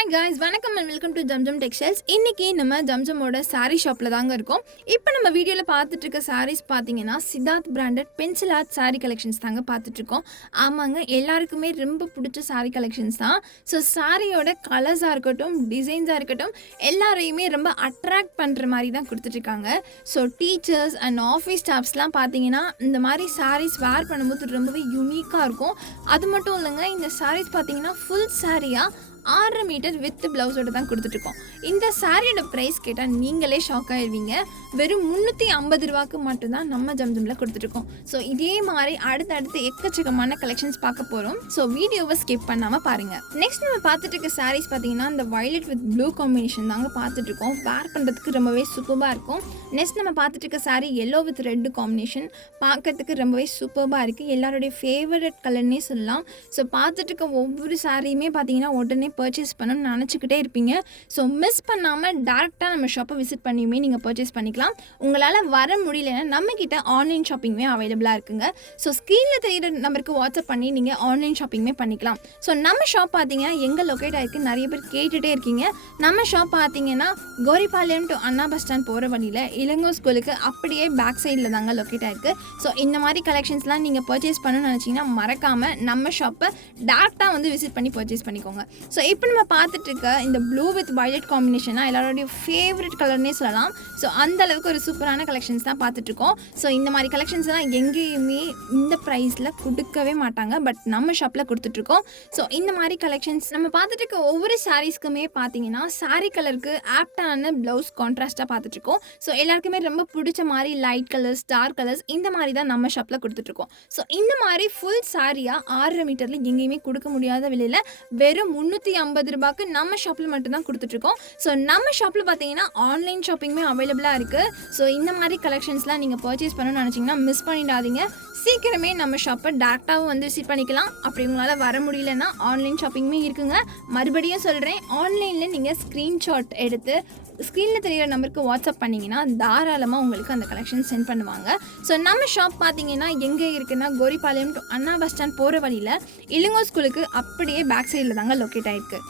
Hi guys, வணக்கம் and welcome to Zamzam Textiles. இன்னைக்கு நம்ம ஜம்ஜமோட சாரி ஷாப்ல தாங்க இருக்கோம். இப்போ நம்ம வீடியோல பார்த்துட்டு இருக்க சாரீஸ் பாத்தீங்கன்னா Siddharth branded pencil art sorry collections தாங்க பார்த்துட்டு இருக்கோம். ஆமாங்க, எல்லாருக்குமே ரொம்ப பிடிச்ச சாரி கலெக்ஷன்ஸ் தான். ஸோ சாரியோட கலர்ஸாக இருக்கட்டும், டிசைன்ஸாக இருக்கட்டும், எல்லாரையுமே ரொம்ப அட்ராக்ட் பண்ணுற மாதிரி தான் கொடுத்துட்ருக்காங்க. ஸோ டீச்சர்ஸ் அண்ட் ஆஃபீஸ் ஸ்டாஃப்ஸ்லாம் பார்த்தீங்கன்னா இந்த மாதிரி சாரீஸ் வேர் பண்ணும்போது ரொம்பவே யூனிக்காக இருக்கும். அது மட்டும் இல்லைங்க, இந்த சாரீஸ் பார்த்தீங்கன்னா ஃபுல் சாரியாக 6 மீட்டர் வித் ப்ளவுஸோடு தான் கொடுத்துட்ருக்கோம். இந்த சாரியோட ப்ரைஸ் கேட்டால் நீங்களே ஷாக் ஆகிடுவீங்க. வெறும் 350 ரூபாய்க்கு மட்டும்தான் நம்ம ஜம்ஜமில் கொடுத்துட்ருக்கோம். ஸோ இதே மாதிரி அடுத்தடுத்து எக்கச்சக்கமான கலெக்ஷன்ஸ் பார்க்க போகிறோம். ஸோ வீடியோவை ஸ்கிப் பண்ணாமல் பாருங்கள். நெக்ஸ்ட் நம்ம பார்த்துட்டு இருக்க சாரீஸ் பார்த்தீங்கன்னா இந்த வயலட் வித் ப்ளூ காம்பினேஷன் தாங்க பார்த்துட்ருக்கோம். வேர் பண்ணுறதுக்கு ரொம்பவே சூப்பராக இருக்கும். நெக்ஸ்ட் நம்ம பார்த்துட்டு இருக்க sari yellow with red combination பார்க்கறதுக்கு ரொம்பவே சூப்பராக இருக்குது. எல்லாருடைய ஃபேவரட் கலர்னே சொல்லலாம். ஸோ பார்த்துட்டு இருக்க ஒவ்வொரு சாரியுமே பார்த்தீங்கன்னா உடனே பர்ச்சேஸ் பண்ணணும்னு நினச்சிக்கிட்டே இருப்பீங்க. ஸோ மிஸ் பண்ணாமல் டேரெக்டாக நம்ம ஷாப்பை விசிட் பண்ணியுமே நீங்கள் பர்ச்சேஸ் பண்ணிக்கலாம். உங்களால் வர முடியலன்னா நம்மக்கிட்ட ஆன்லைன் ஷாப்பிங்குமே அவைலபிளாக இருக்குங்க. ஸோ ஸ்க்ரீனில் தெரியிற நம்பருக்கு வாட்ஸ்அப் பண்ணி நீங்கள் ஆன்லைன் ஷாப்பிங்குமே பண்ணிக்கலாம். ஸோ நம்ம ஷாப் பார்த்தீங்கன்னா எங்கே லொக்கேட் ஆகிருக்கு நிறைய பேர் கேட்டுகிட்டே இருக்கீங்க. நம்ம ஷாப் பார்த்தீங்கன்னா Goripalayam to Anna bus stand போகிற வழியில் இளங்கோ ஸ்கூலுக்கு அப்படியே பேக் சைடில் தாங்க லொக்கேட் ஆகிருக்கு. ஸோ இந்த மாதிரி கலெக்ஷன்ஸ்லாம் நீங்கள் பர்ச்சேஸ் பண்ணணும்னு நினச்சிங்கன்னா மறக்காமல் நம்ம ஷாப்பை டேரெக்டாக வந்து விசிட் பண்ணி பர்ச்சேஸ் பண்ணிக்கோங்க. ஸோ இப்போ நம்ம பார்த்துட்டு இருக்க இந்த ப்ளூ வித் வயலட் காம்பினேஷனாக எல்லாரோடைய ஃபேவரட் கலர்னே சொல்லலாம். ஸோ அந்த அளவுக்கு ஒரு சூப்பரான கலெக்ஷன்ஸ் தான் பார்த்துட்ருக்கோம். ஸோ இந்த மாதிரி கலெக்ஷன்ஸ்லாம் எங்கேயுமே இந்த ப்ரைஸில் கொடுக்கவே மாட்டாங்க. பட் நம்ம ஷாப்பில் கொடுத்துட்ருக்கோம். ஸோ இந்த மாதிரி கலெக்ஷன்ஸ் நம்ம பார்த்துட்டு இருக்க ஒவ்வொரு சாரீஸ்க்குமே பார்த்தீங்கன்னா சாரீ கலருக்கு ஆப்டான ப்ளவுஸ் கான்ட்ராஸ்ட்டாக பார்த்துட்ருக்கோம். ஸோ எல்லாருக்குமே ரொம்ப பிடிச்ச மாதிரி லைட் கலர்ஸ், டார்க் கலர்ஸ் இந்த மாதிரி தான் நம்ம ஷாப்பில் கொடுத்துட்ருக்கோம். ஸோ இந்த மாதிரி ஃபுல் சாரியாக 6 மீட்டரில் எங்கேயுமே கொடுக்க முடியாத விலையில் வெறும் 350 ரூபாய்க்கு நம்ம ஷாப்பில் மட்டும்தான் கொடுத்துட்ருக்கோம். ஸோ நம்ம ஷாப்பில் பார்த்தீங்கன்னா ஆன்லைன் ஷாப்பிங்குமே அவைலபிளாக இருக்குது. ஸோ இந்த மாதிரி கலெக்ஷன்ஸ்லாம் நீங்கள் பர்ச்சேஸ் பண்ணணும்னு நினச்சிங்கன்னா மிஸ் பண்ணிடாதீங்க. சீக்கிரமே நம்ம ஷாப்பை டேரெக்டாகவும் வந்து விசிட் பண்ணிக்கலாம். அப்படி உங்களால் வர முடியலன்னா ஆன்லைன் ஷாப்பிங்குமே இருக்குங்க. மறுபடியும் சொல்கிறேன், ஆன்லைனில் நீங்கள் ஸ்க்ரீன்ஷாட் எடுத்து ஸ்க்ரீனில் தெரிகிற நம்பருக்கு வாட்ஸ்அப் பண்ணிங்கன்னா தாராளமாக உங்களுக்கு அந்த கலெக்ஷன் சென்ட் பண்ணுவாங்க. ஸோ நம்ம ஷாப் பார்த்தீங்கன்னா எங்கே இருக்குன்னா Goripalayam to Anna bus stand போகிற வழியில் இளங்கோ ஸ்கூலுக்கு அப்படியே பேக் சைடில் தாங்க லொக்கேட் ஆகிருக்கு.